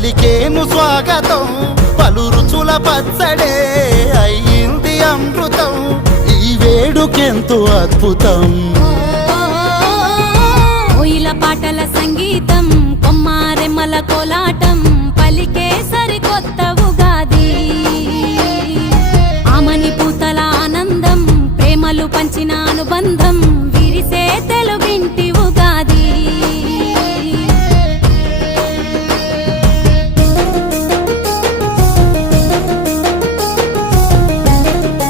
పలికేను స్వాగతం పలు రుచుల పచ్చడే అయ్యింది అమృతం ఈ వేడుకెంతో అద్భుతం కోయిల పాటల సంగీతం కొమ్మారెమ్మల కోలాటం పలికే సరికొత్త ఉగాది ఆమని పూతల ఆనందం ప్రేమలు పంచిన అనుబంధం